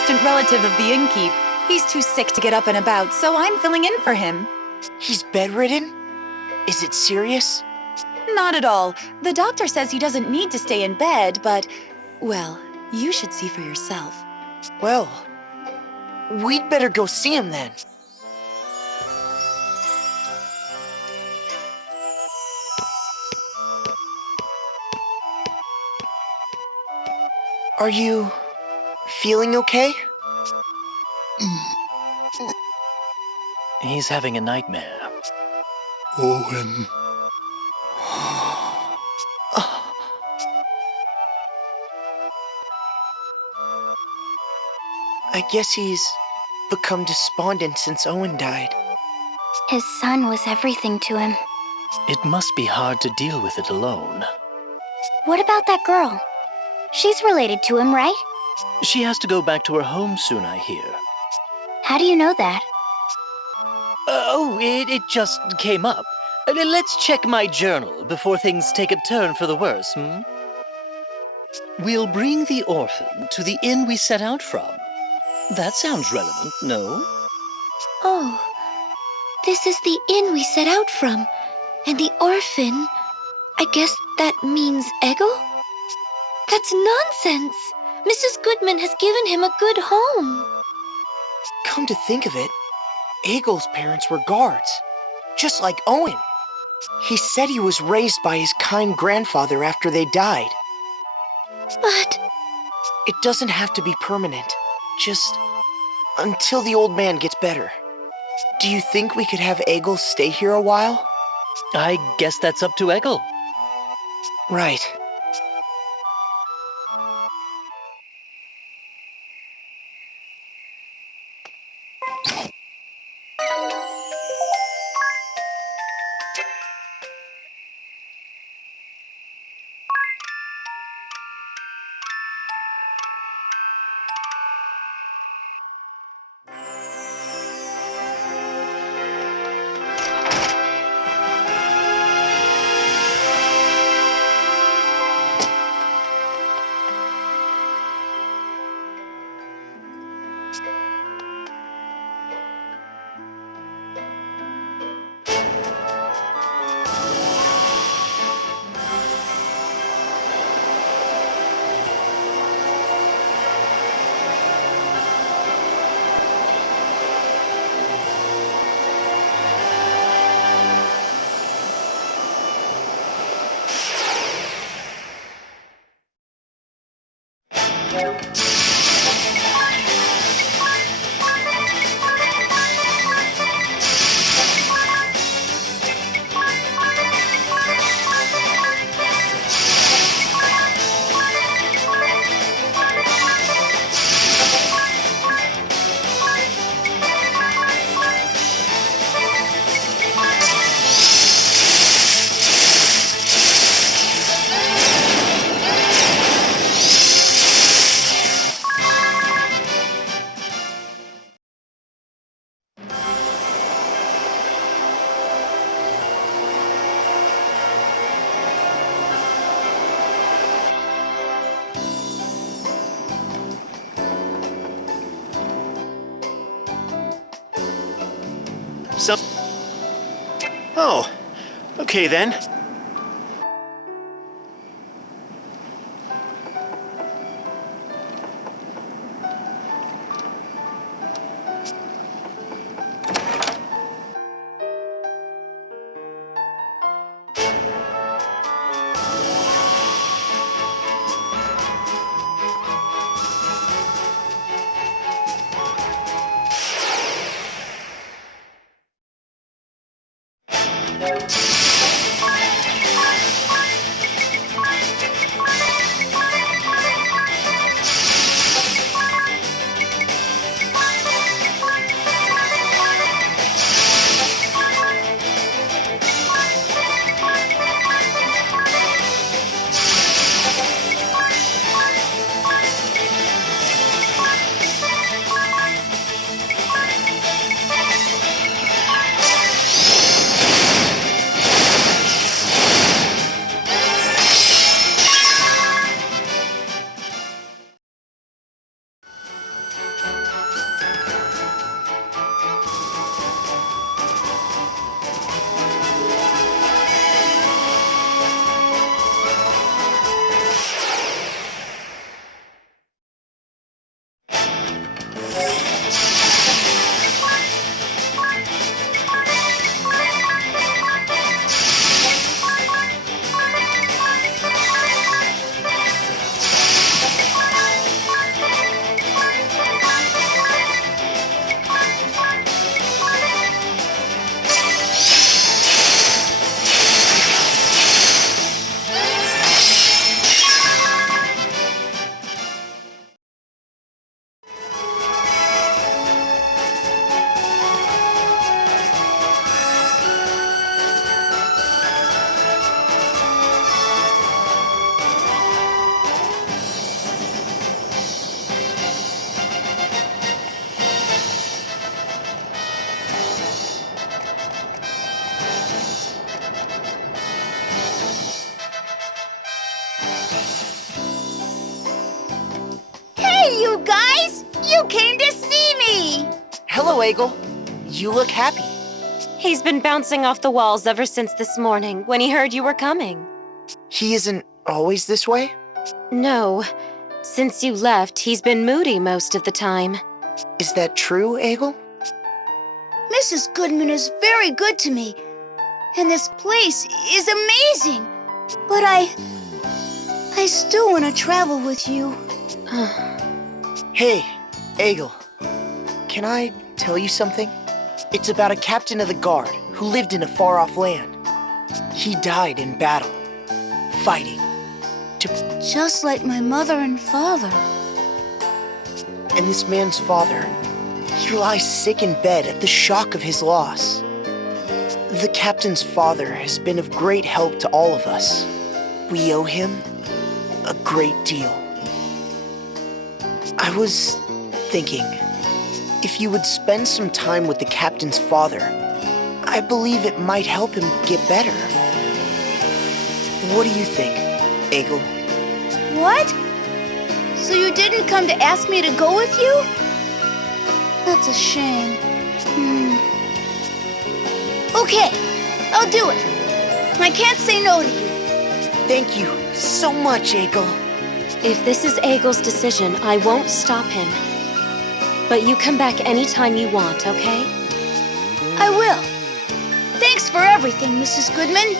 distant relative of the innkeep. He's too sick to get up and about, so I'm filling in for him. He's bedridden? Is it serious? Not at all. The doctor says he doesn't need to stay in bed, but, well, you should see for yourself. Well, we'd better go see him then. Are you feeling okay? He's having a nightmare. Owen. I guess he's become despondent since Owen died. His son was everything to him. It must be hard to deal with it alone. What about that girl? She's related to him, right? She has to go back to her home soon, I hear. How do you know that? It just came up. Let's check my journal before things take a turn for the worse, hmm? We'll bring the orphan to the inn we set out from. That sounds relevant, no? Oh, this is the inn we set out from. And the orphan, I guess that means Eggle? That's nonsense! Mrs. Goodman has given him a good home. Come to think of it, Eggle's parents were guards, just like Owen. He said he was raised by his kind grandfather after they died. But It doesn't have to be permanent, just until the old man gets better. Do you think we could have Eggle stay here a while? I guess that's up to Eggle. Right. Oh, okay then. You came to see me! Hello, Egel. You look happy. He's been bouncing off the walls ever since this morning, when he heard you were coming. He isn't always this way? No. Since you left, he's been moody most of the time. Is that true, Egel? Mrs. Goodman is very good to me, and this place is amazing. But I still want to travel with you. Hey, Egel. Can I tell you something? It's about a captain of the guard who lived in a far-off land. He died in battle, fighting. Just like my mother and father. And this man's father, he lies sick in bed at the shock of his loss. The captain's father has been of great help to all of us. We owe him a great deal. I was thinking, if you would spend some time with the captain's father, I believe it might help him get better. What do you think, Egel? What? So you didn't come to ask me to go with you? That's a shame. Okay, I'll do it. I can't say no to you. Thank you so much, Egel. If this is Egel's decision, I won't stop him. But you come back anytime you want, okay? I will. Thanks for everything, Mrs. Goodman.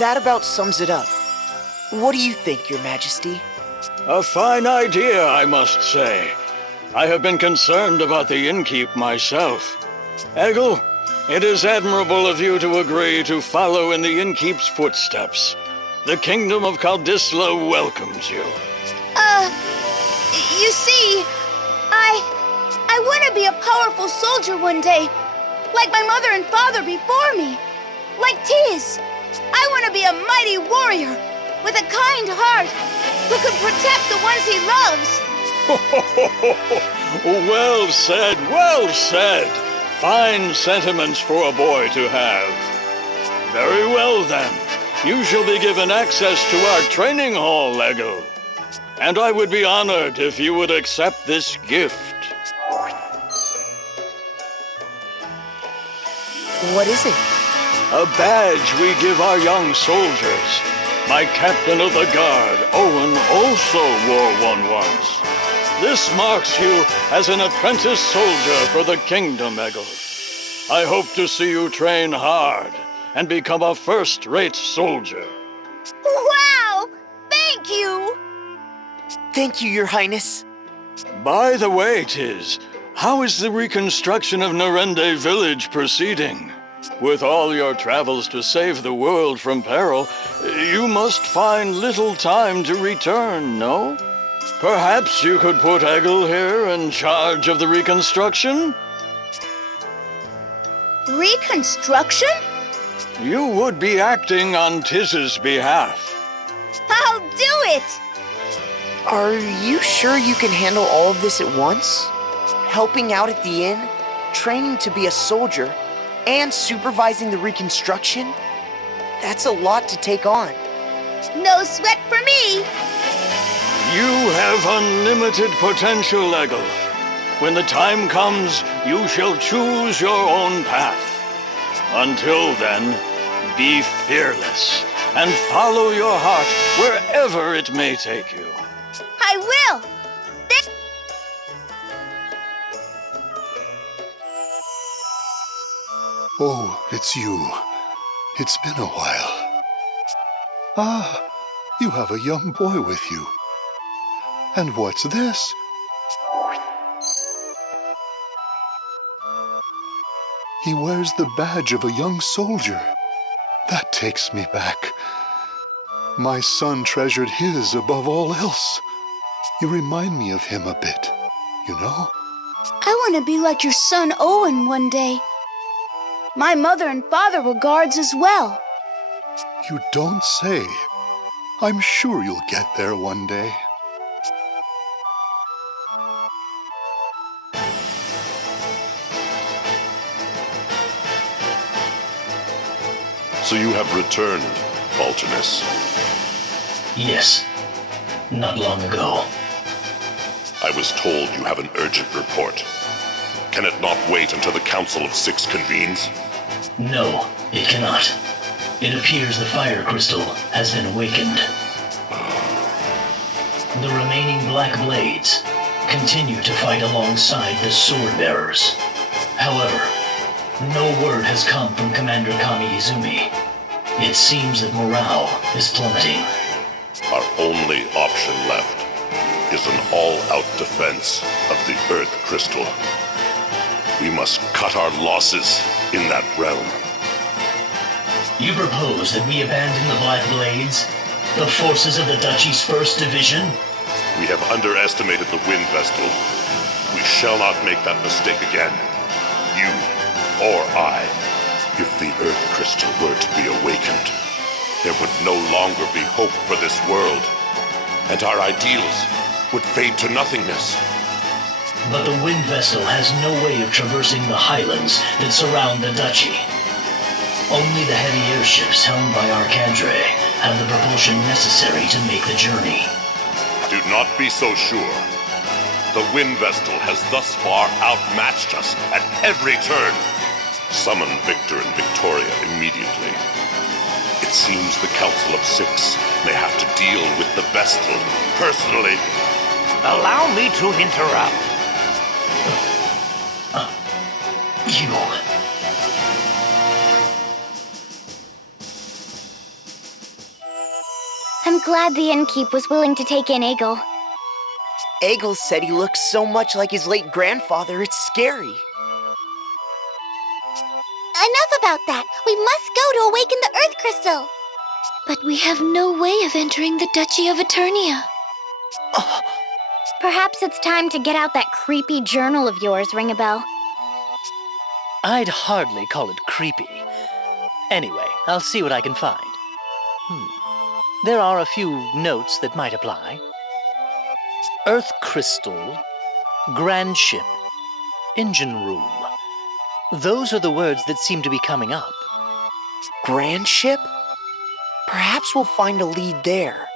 That about sums it up. What do you think, Your Majesty? A fine idea, I must say. I have been concerned about the innkeep myself. Eggle, it is admirable of you to agree to follow in the innkeep's footsteps. The kingdom of Caldisla welcomes you. You see, I want to be a powerful soldier one day, like my mother and father before me, like Tiz. I want to be a mighty warrior with a kind heart who can protect the ones he loves. Well said, well said. Fine sentiments for a boy to have. Very well then. You shall be given access to our training hall, Eggle. And I would be honored if you would accept this gift. What is it? A badge we give our young soldiers. My captain of the guard, Owen, also wore one once. This marks you as an apprentice soldier for the kingdom, Eggle. I hope to see you train hard and become a first-rate soldier. Wow! Thank you! Thank you, Your Highness. By the way, Tiz, how is the reconstruction of Narende village proceeding? With all your travels to save the world from peril, you must find little time to return, no? Perhaps you could put Eggle here in charge of the reconstruction? Reconstruction? You would be acting on Tiz's behalf. I'll do it! Are you sure you can handle all of this at once? Helping out at the inn, training to be a soldier, and supervising the reconstruction? That's a lot to take on. No sweat for me! You have unlimited potential, Eggle. When the time comes, you shall choose your own path. Until then, be fearless and follow your heart wherever it may take you. I will! Oh, it's you. It's been a while. Ah, you have a young boy with you. And what's this? He wears the badge of a young soldier. That takes me back. My son treasured his above all else. You remind me of him a bit, you know? I want to be like your son Owen one day. My mother and father were guards as well. You don't say. I'm sure you'll get there one day. So you have returned, Baltinus. Yes, not long ago. I was told you have an urgent report. Can it not wait until the Council of Six convenes? No, it cannot. It appears the fire crystal has been awakened. The remaining Black Blades continue to fight alongside the Sword Bearers. However, no word has come from Commander Kami Izumi. It seems that morale is plummeting. Our only option left is an all-out defense of the Earth Crystal. We must cut our losses in that realm. You propose that we abandon the Black Blades? The forces of the Duchy's 1st Division? We have underestimated the Wind Vestal. We shall not make that mistake again. You or I. If the Earth Crystal were to be awakened, there would no longer be hope for this world, and our ideals would fade to nothingness. But the Wind Vessel has no way of traversing the highlands that surround the Duchy. Only the heavy airships helmed by Arcandre have the propulsion necessary to make the journey. Do not be so sure. The Wind Vestal has thus far outmatched us at every turn. Summon Victor and Victoria immediately. It seems the Council of Six may have to deal with the Vestal personally. Allow me to interrupt. I'm glad the innkeep was willing to take in Egil. Egil said he looks so much like his late grandfather, it's scary. Enough about that. We must go to awaken the Earth Crystal. But we have no way of entering the Duchy of Eternia. Perhaps it's time to get out that creepy journal of yours, Ring-a-Bell. I'd hardly call it creepy. Anyway, I'll see what I can find. There are a few notes that might apply. Earth Crystal, Grand Ship, Engine Room. Those are the words that seem to be coming up. Grand ship? Perhaps we'll find a lead there.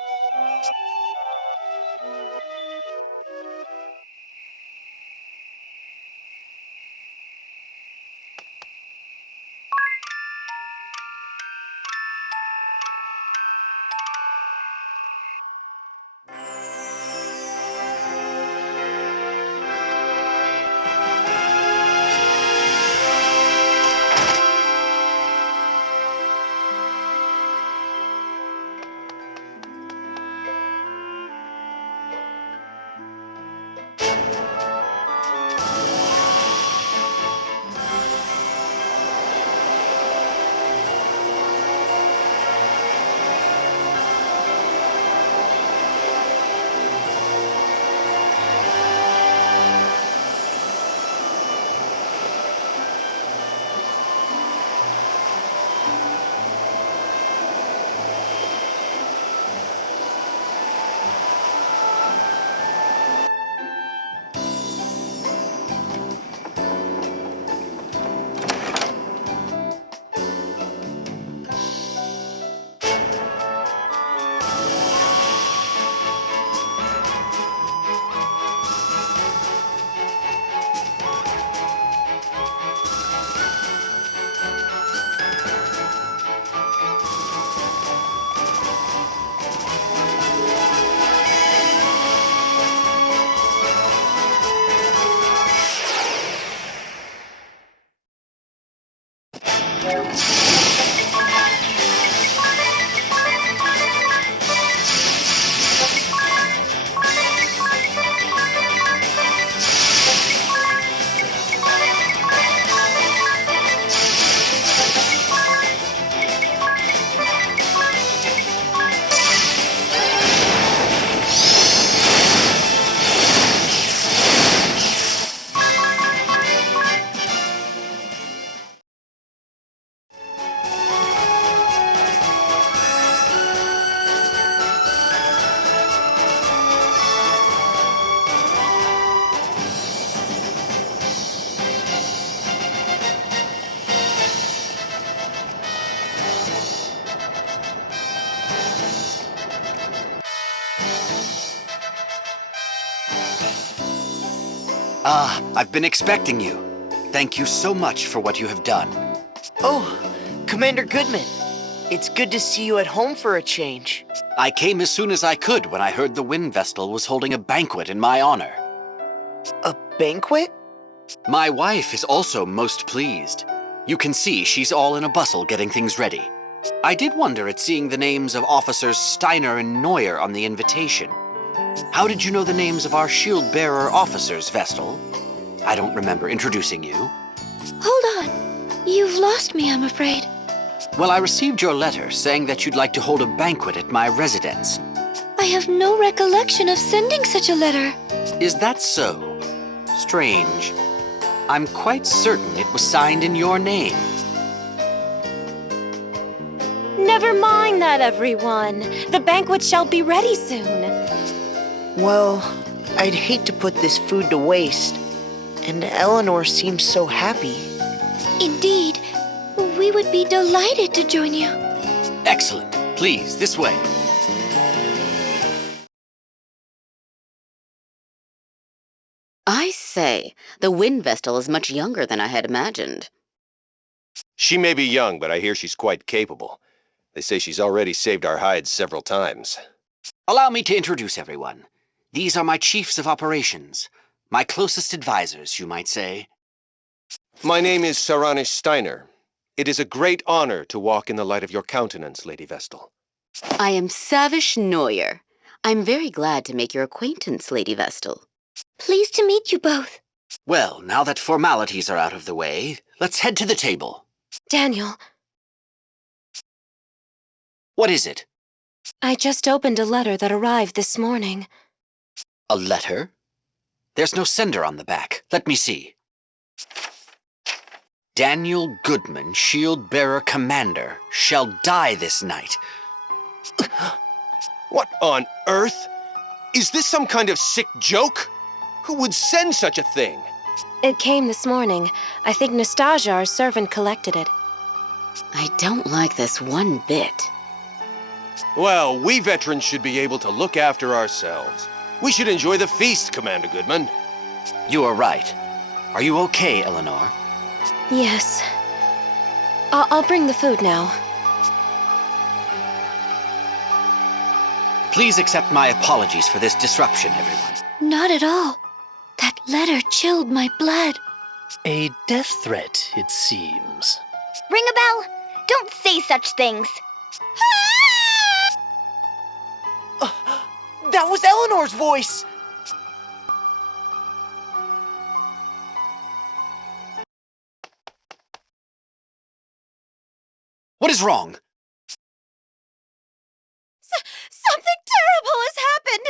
I've been expecting you. Thank you so much for what you have done. Oh, Commander Goodman. It's good to see you at home for a change. I came as soon as I could when I heard the Wind Vestal was holding a banquet in my honor. A banquet? My wife is also most pleased. You can see she's all in a bustle getting things ready. I did wonder at seeing the names of Officers Steiner and Neuer on the invitation. How did you know the names of our shield-bearer officers, Vestal? I don't remember introducing you. Hold on. You've lost me, I'm afraid. Well, I received your letter saying that you'd like to hold a banquet at my residence. I have no recollection of sending such a letter. Is that so? Strange. I'm quite certain it was signed in your name. Never mind that, everyone. The banquet shall be ready soon. Well, I'd hate to put this food to waste. And Eleanor seems so happy. Indeed. We would be delighted to join you. Excellent. Please, this way. I say, the Wind Vestal is much younger than I had imagined. She may be young, but I hear she's quite capable. They say she's already saved our hides several times. Allow me to introduce everyone. These are my chiefs of operations. My closest advisors, you might say. My name is Saranish Steiner. It is a great honor to walk in the light of your countenance, Lady Vestal. I am Savish Neuer. I'm very glad to make your acquaintance, Lady Vestal. Pleased to meet you both. Well, now that formalities are out of the way, let's head to the table. Daniel, What is it? I just opened a letter that arrived this morning. A letter? There's no sender on the back. Let me see. Daniel Goodman, Shield-Bearer Commander, shall die this night. What on earth? Is this some kind of sick joke? Who would send such a thing? It came this morning. I think Nastasia, our servant, collected it. I don't like this one bit. Well, we veterans should be able to look after ourselves. We should enjoy the feast, Commander Goodman. You are right. Are you okay, Eleanor? Yes. I'll bring the food now. Please accept my apologies for this disruption, everyone. Not at all. That letter chilled my blood. A death threat, it seems. Ring a bell. Don't say such things. That was Eleanor's voice! What is wrong? Something terrible has happened.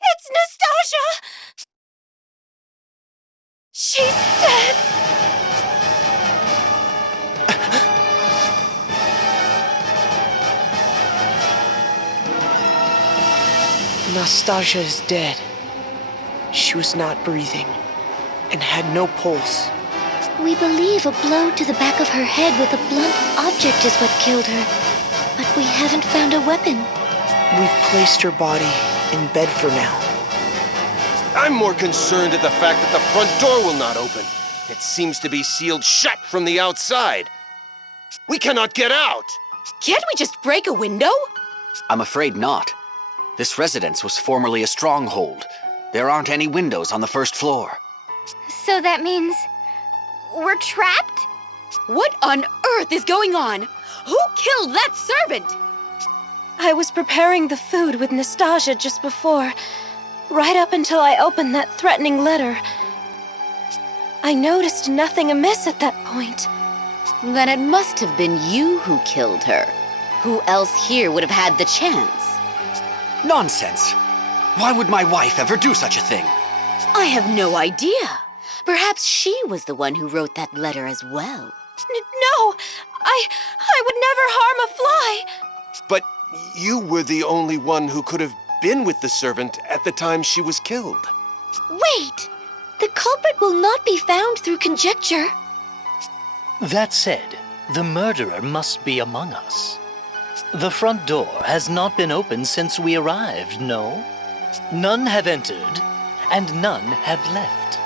It's Nastasia. She's dead. Nastasia is dead. She was not breathing and had no pulse. We believe a blow to the back of her head with a blunt object is what killed her. But we haven't found a weapon. We've placed her body in bed for now. I'm more concerned at the fact that the front door will not open. It seems to be sealed shut from the outside. We cannot get out. Can't we just break a window? I'm afraid not. This residence was formerly a stronghold. There aren't any windows on the first floor. So that means we're trapped? What on earth is going on? Who killed that servant? I was preparing the food with Nastasia just before, right up until I opened that threatening letter. I noticed nothing amiss at that point. Then it must have been you who killed her. Who else here would have had the chance? Nonsense! Why would my wife ever do such a thing? I have no idea. Perhaps she was the one who wrote that letter as well. No! I would never harm a fly! But you were the only one who could have been with the servant at the time she was killed. Wait! The culprit will not be found through conjecture. That said, the murderer must be among us. The front door has not been opened since we arrived, no? None have entered, and none have left.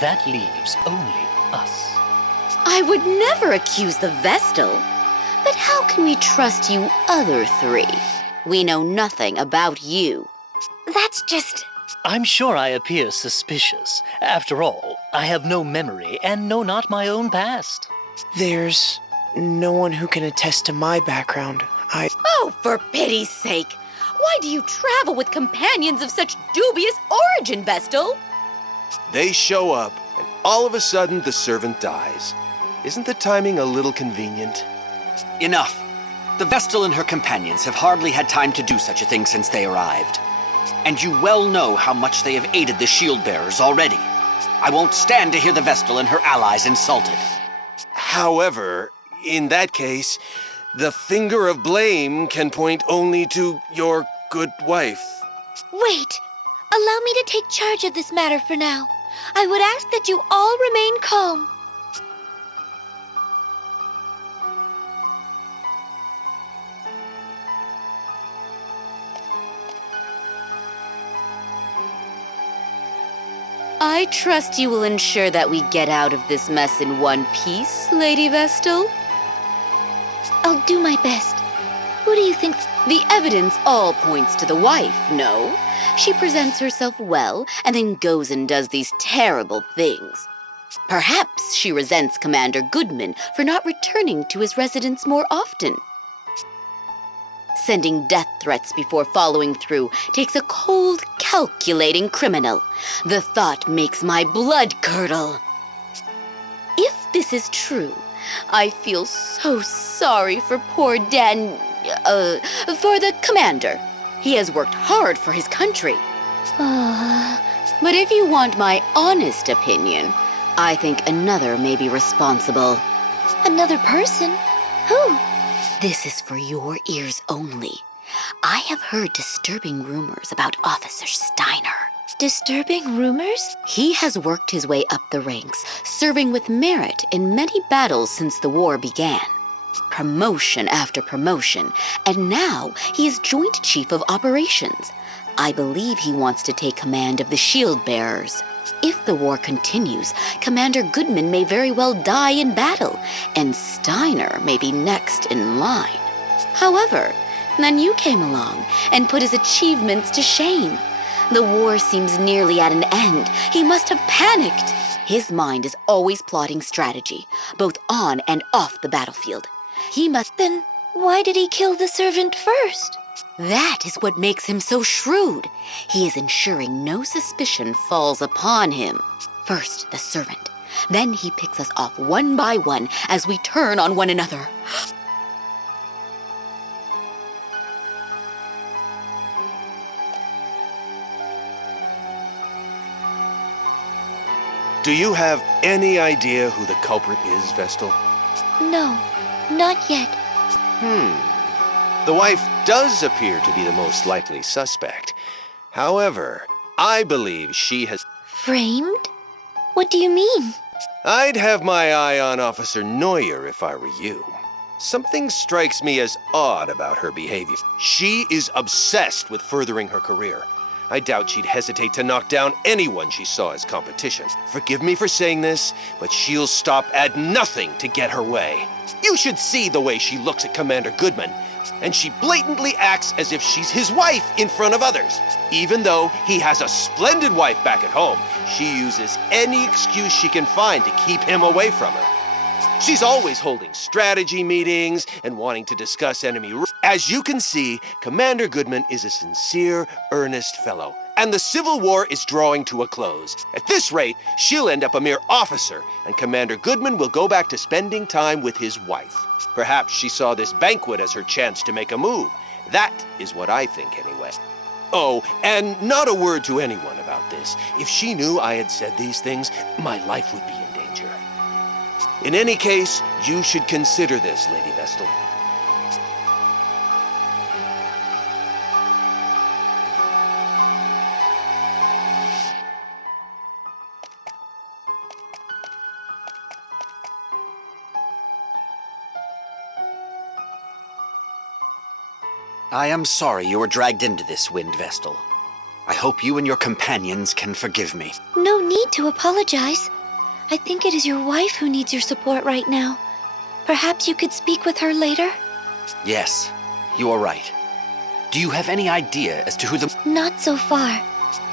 That leaves only us. I would never accuse the Vestal. But how can we trust you other three? We know nothing about you. That's just... I'm sure I appear suspicious. After all, I have no memory and know not my own past. There's no one who can attest to my background. Oh, for pity's sake! Why do you travel with companions of such dubious origin, Vestal? They show up, and all of a sudden the servant dies. Isn't the timing a little convenient? Enough. The Vestal and her companions have hardly had time to do such a thing since they arrived. And you well know how much they have aided the shield-bearers already. I won't stand to hear the Vestal and her allies insulted. However, in that case, the finger of blame can point only to your good wife. Wait! Allow me to take charge of this matter for now. I would ask that you all remain calm. I trust you will ensure that we get out of this mess in one piece, Lady Vestal. I'll do my best. Who do you think? The evidence all points to the wife, no? She presents herself well and then goes and does these terrible things. Perhaps she resents Commander Goodman for not returning to his residence more often. Sending death threats before following through takes a cold, calculating criminal. The thought makes my blood curdle. If this is true, I feel so sorry for poor for the commander. He has worked hard for his country. But if you want my honest opinion, I think another may be responsible. Another person? Who? This is for your ears only. I have heard disturbing rumors about Officer Steiner. Disturbing rumors? He has worked his way up the ranks, serving with merit in many battles since the war began. Promotion after promotion, and now he is Joint Chief of Operations. I believe he wants to take command of the shield bearers. If the war continues, Commander Goodman may very well die in battle, and Steiner may be next in line. However, then you came along and put his achievements to shame. The war seems nearly at an end. He must have panicked. His mind is always plotting strategy, both on and off the battlefield. He must... Then why did he kill the servant first? That is what makes him so shrewd. He is ensuring no suspicion falls upon him. First, the servant. Then he picks us off one by one as we turn on one another. Do you have any idea who the culprit is, Vestal? No, not yet. The wife does appear to be the most likely suspect. However, I believe she has... Framed? What do you mean? I'd have my eye on Officer Neuer if I were you. Something strikes me as odd about her behavior. She is obsessed with furthering her career. I doubt she'd hesitate to knock down anyone she saw as competition. Forgive me for saying this, but she'll stop at nothing to get her way. You should see the way she looks at Commander Goodman, and she blatantly acts as if she's his wife in front of others. Even though he has a splendid wife back at home, she uses any excuse she can find to keep him away from her. She's always holding strategy meetings and wanting to discuss enemy. As you can see, Commander Goodman is a sincere, earnest fellow, and the Civil War is drawing to a close. At this rate, she'll end up a mere officer, and Commander Goodman will go back to spending time with his wife. Perhaps she saw this banquet as her chance to make a move. That is what I think, anyway. Oh, and not a word to anyone about this. If she knew I had said these things, my life would be in danger. In any case, you should consider this, Lady Vestal. I am sorry you were dragged into this, Wind Vestal. I hope you and your companions can forgive me. No need to apologize. I think it is your wife who needs your support right now. Perhaps you could speak with her later? Yes, you are right. Do you have any idea as to who the... Not so far.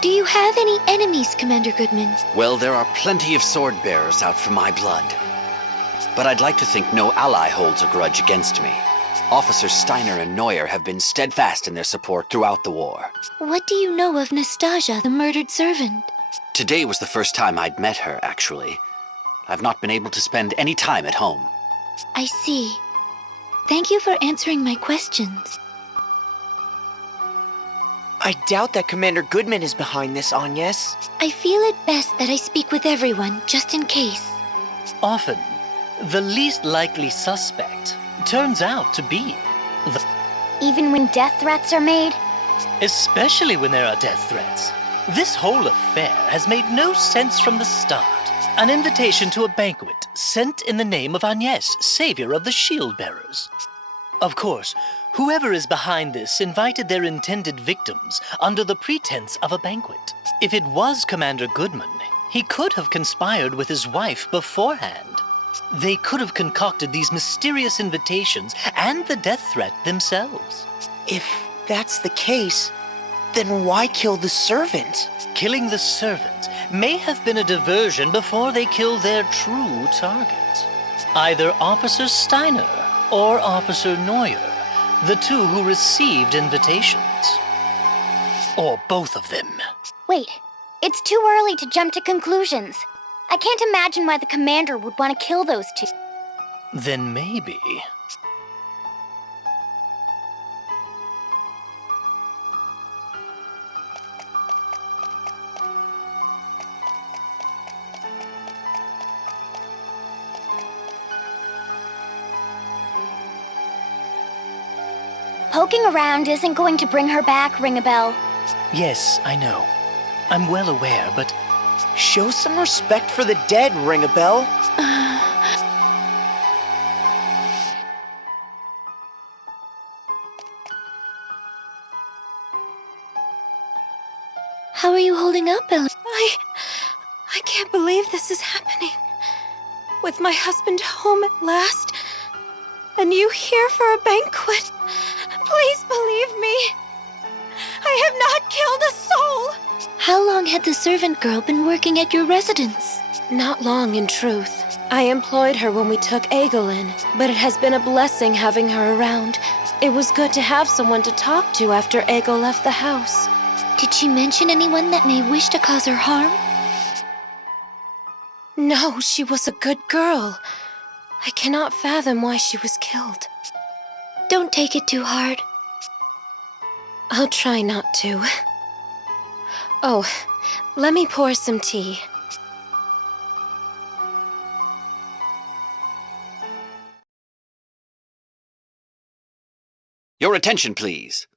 Do you have any enemies, Commander Goodman? Well, there are plenty of sword bearers out for my blood. But I'd like to think no ally holds a grudge against me. Officers Steiner and Neuer have been steadfast in their support throughout the war. What do you know of Nastasia, the murdered servant? Today was the first time I'd met her, actually. I've not been able to spend any time at home. I see. Thank you for answering my questions. I doubt that Commander Goodman is behind this, Agnes. I feel it best that I speak with everyone, just in case. Often, the least likely suspect turns out to be the... Even when death threats are made? Especially when there are death threats. This whole affair has made no sense from the start. An invitation to a banquet sent in the name of Agnes, savior of the shield bearers. Of course, whoever is behind this invited their intended victims under the pretense of a banquet. If it was Commander Goodman, he could have conspired with his wife beforehand. They could have concocted these mysterious invitations and the death threat themselves. If that's the case, then why kill the servant? Killing the servant may have been a diversion before they killed their true target. Either Officer Steiner or Officer Neuer The two who received invitations. Or both of them. Wait, it's too early to jump to conclusions. I can't imagine why the commander would want to kill those two. Then maybe... Poking around isn't going to bring her back, Ring-a-Bell. Yes, I know. I'm well aware, but... Show some respect for the dead, Ring-a-Bell. How are you holding up, Ellen? I can't believe this is happening. With my husband home at last, and you here for a banquet. Please believe me. I have not killed a soul. How long had the servant girl been working at your residence? Not long, in truth. I employed her when we took Egil in, but it has been a blessing having her around. It was good to have someone to talk to after Egil left the house. Did she mention anyone that may wish to cause her harm? No, she was a good girl. I cannot fathom why she was killed. Don't take it too hard. I'll try not to. Oh, let me pour some tea. Your attention, please.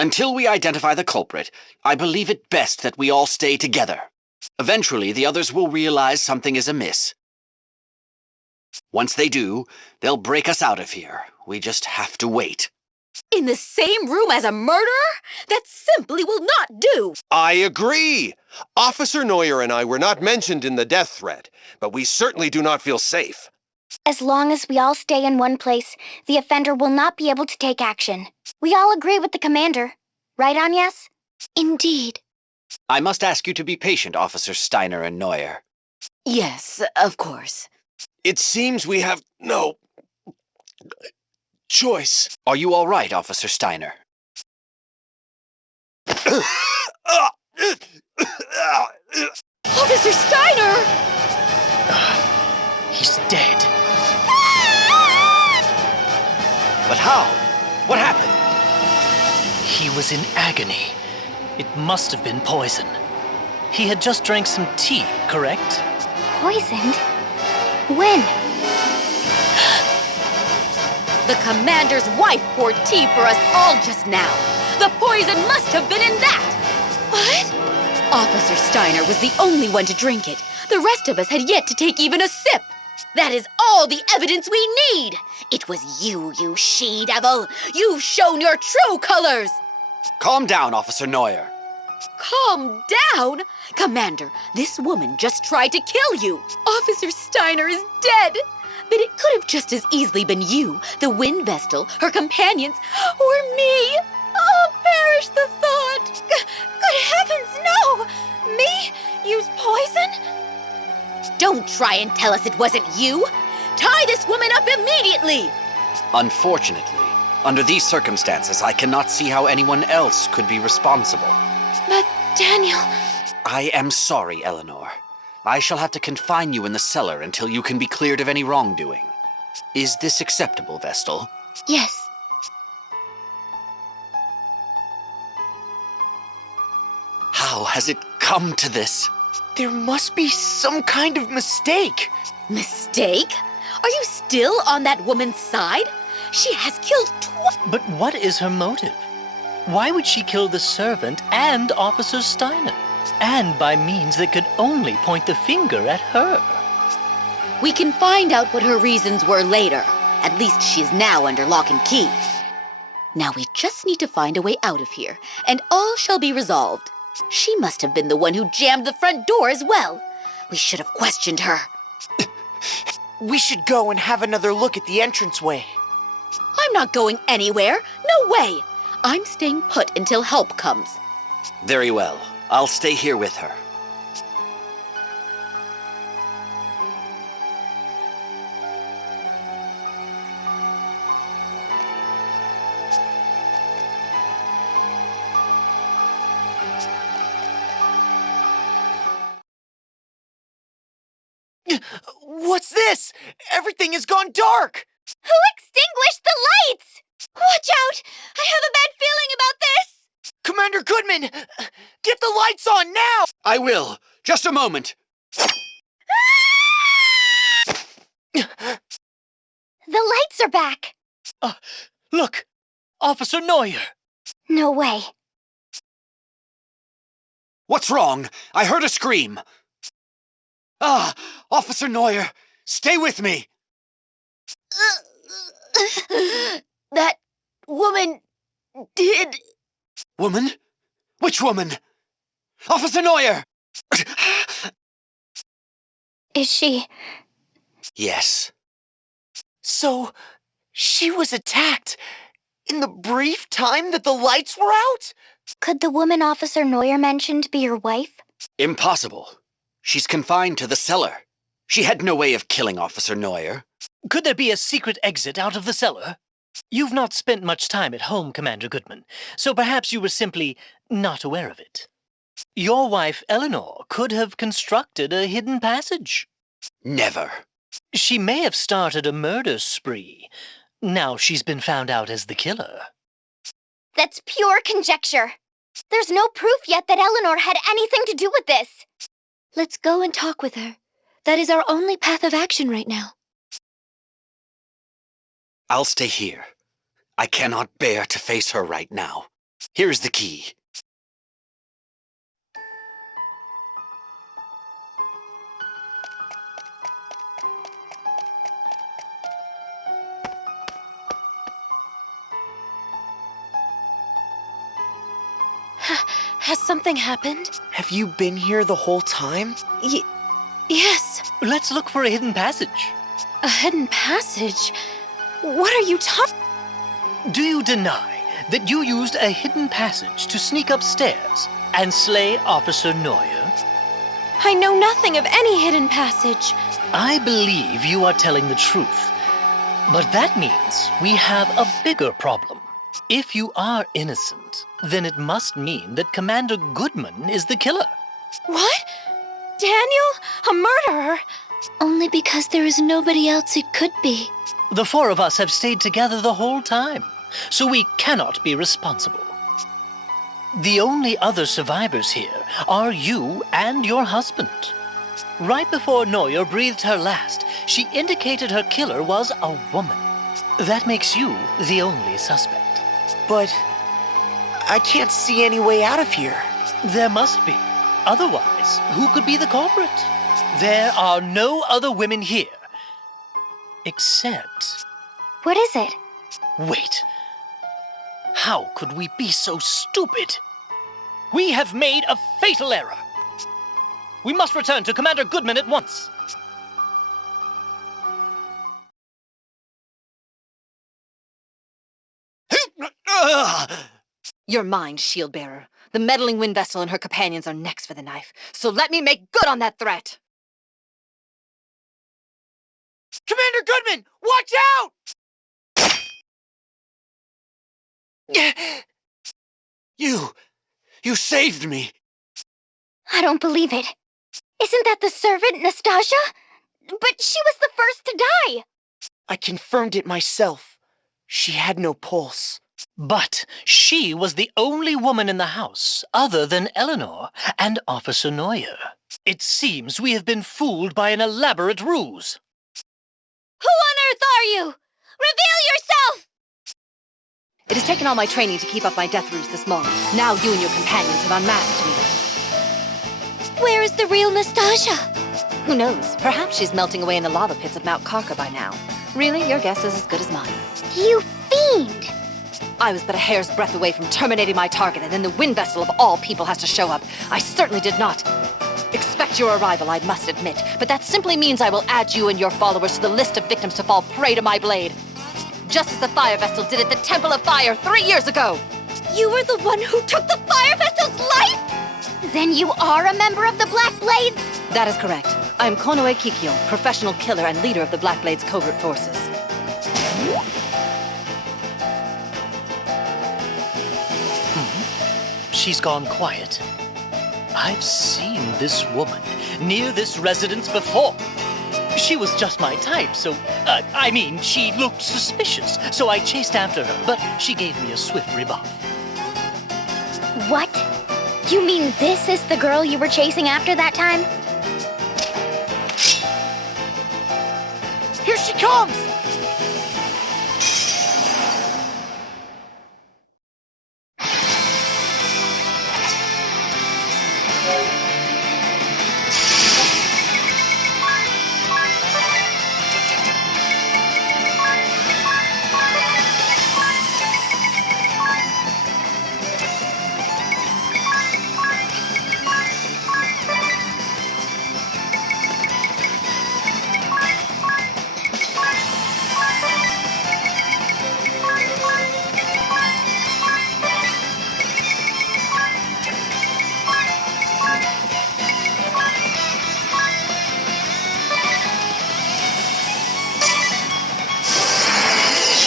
Until we identify the culprit, I believe it best that we all stay together. Eventually, the others will realize something is amiss. Once they do, they'll break us out of here. We just have to wait. In the same room as a murderer? That simply will not do! I agree! Officer Neuer and I were not mentioned in the death threat, but we certainly do not feel safe. As long as we all stay in one place, the offender will not be able to take action. We all agree with the commander. Right, Agnes? Indeed. I must ask you to be patient, Officer Steiner and Neuer. Yes, of course. It seems we have no choice. Are you all right, Officer Steiner? Officer Steiner! He's dead. But how? What happened? He was in agony. It must have been poison. He had just drank some tea, correct? Poisoned? When? The commander's wife poured tea for us all just now. The poison must have been in that! What? Officer Steiner was the only one to drink it. The rest of us had yet to take even a sip. That is all the evidence we need! It was you, you she-devil! You've shown your true colors! Calm down, Officer Neuer. Calm down! Commander, this woman just tried to kill you! Officer Steiner is dead! But it could have just as easily been you, the Wind Vestal, her companions, or me! Oh, perish the thought! Good heavens, no! Me? Use poison? Don't try and tell us it wasn't you! Tie this woman up immediately! Unfortunately, under these circumstances, I cannot see how anyone else could be responsible. But, Daniel... I am sorry, Eleanor. I shall have to confine you in the cellar until you can be cleared of any wrongdoing. Is this acceptable, Vestal? Yes. How has it come to this? There must be some kind of mistake. Mistake? Are you still on that woman's side? She has killed twice. But what is her motive? Why would she kill the servant and Officer Steiner? And by means that could only point the finger at her. We can find out what her reasons were later. At least she is now under lock and key. Now we just need to find a way out of here, and all shall be resolved. She must have been the one who jammed the front door as well. We should have questioned her. We should go and have another look at the entranceway. I'm not going anywhere. No way. I'm staying put until help comes. Very well. I'll stay here with her. Everything has gone dark! Who extinguished the lights? Watch out! I have a bad feeling about this! Commander Goodman! Get the lights on now! I will. Just a moment. The lights are back! Look! Officer Neuer! No way. What's wrong? I heard a scream. Ah, Officer Neuer, stay with me. That woman did... Woman? Which woman? Officer Neuer! Is she... Yes. So, she was attacked in the brief time that the lights were out? Could the woman Officer Neuer mentioned be your wife? Impossible. She's confined to the cellar. She had no way of killing Officer Neuer. Could there be a secret exit out of the cellar? You've not spent much time at home, Commander Goodman, so perhaps you were simply not aware of it. Your wife, Eleanor, could have constructed a hidden passage. Never. She may have started a murder spree. Now she's been found out as the killer. That's pure conjecture. There's no proof yet that Eleanor had anything to do with this. Let's go and talk with her. That is our only path of action right now. I'll stay here. I cannot bear to face her right now. Here's the key. Has something happened? Have you been here the whole time? Yes. Let's look for a hidden passage. A hidden passage? What are you talking? Do you deny that you used a hidden passage to sneak upstairs and slay Officer Neuer? I know nothing of any hidden passage. I believe you are telling the truth. But that means we have a bigger problem. If you are innocent, then it must mean that Commander Goodman is the killer. What? Daniel? A murderer? Only because there is nobody else it could be. The four of us have stayed together the whole time, so we cannot be responsible. The only other survivors here are you and your husband. Right before Neuer breathed her last, she indicated her killer was a woman. That makes you the only suspect. But I can't see any way out of here. There must be. Otherwise, who could be the culprit? There are no other women here. Except... What is it? Wait. How could we be so stupid? We have made a fatal error. We must return to Commander Goodman at once. You're mine, Shield-Bearer. The meddling wind vessel and her companions are next for the knife, so let me make good on that threat! Commander Goodman, watch out! You saved me. I don't believe it. Isn't that the servant, Nastasia? But she was the first to die. I confirmed it myself. She had no pulse. But she was the only woman in the house other than Eleanor and Officer Neuer. It seems we have been fooled by an elaborate ruse. Who on earth are you? Reveal yourself! It has taken all my training to keep up my death ruse this moment. Now you and your companions have unmasked me. Where is the real Nastasia? Who knows? Perhaps she's melting away in the lava pits of Mount Karka by now. Really, your guess is as good as mine. You fiend! I was but a hair's breadth away from terminating my target, and then the wind vessel of all people has to show up. I certainly did not expect your arrival, I must admit, but that simply means I will add you and your followers to the list of victims to fall prey to my blade. Just as the fire vessel did at the Temple of Fire 3 years ago. You were the one who took the fire vessel's life? Then you are a member of the Black Blades? That is correct. I am Konoe Kikyo, professional killer and leader of the Black Blades covert forces. She's gone quiet. I've seen this woman near this residence before. She was just my type, so, she looked suspicious, so I chased after her, but she gave me a swift rebuff. What? You mean this is the girl you were chasing after that time? Here she comes!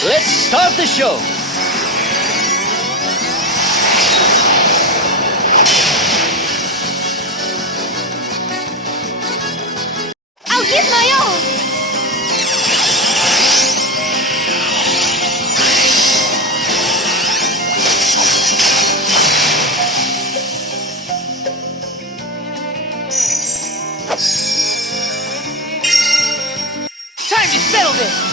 Let's start the show! I'll give my all! Time to settle this!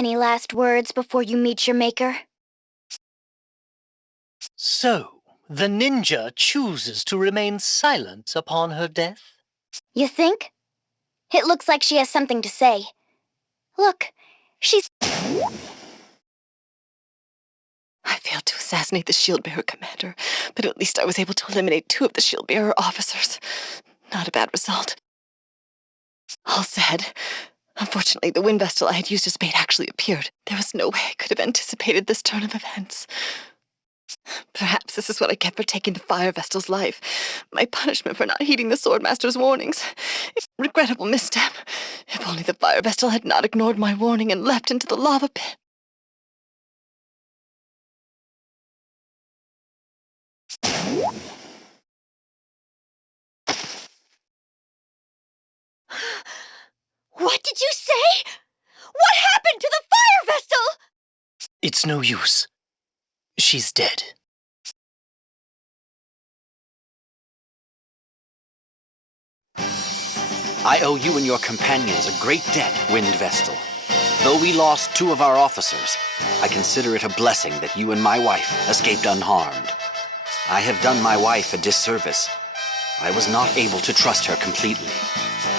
Any last words before you meet your maker? So, the ninja chooses to remain silent upon her death? You think? It looks like she has something to say. Look, she's... I failed to assassinate the shield-bearer commander, but at least I was able to eliminate 2 of the shield-bearer officers. Not a bad result. All said, unfortunately, the wind vessel I had used as bait actually appeared. There was no way I could have anticipated this turn of events. Perhaps this is what I get for taking the fire vessel's life. My punishment for not heeding the swordmaster's warnings. Regrettable misstep. If only the fire vessel had not ignored my warning and leapt into the lava pit. What did you say? What happened to the fire vessel? It's no use. She's dead. I owe you and your companions a great debt, Wind Vestal. Though we lost 2 of our officers, I consider it a blessing that you and my wife escaped unharmed. I have done my wife a disservice. I was not able to trust her completely.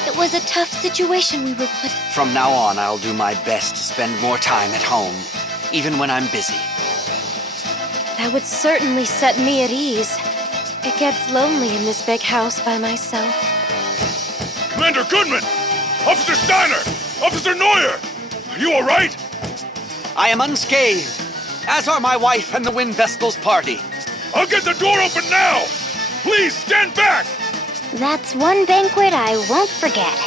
It was a tough situation we were put. From now on, I'll do my best to spend more time at home, even when I'm busy. That would certainly set me at ease. It gets lonely in this big house by myself. Commander Goodman! Officer Steiner! Officer Neuer! Are you all right? I am unscathed, as are my wife and the Wind Vestal's party. I'll get the door open now! Please stand back! That's one banquet I won't forget.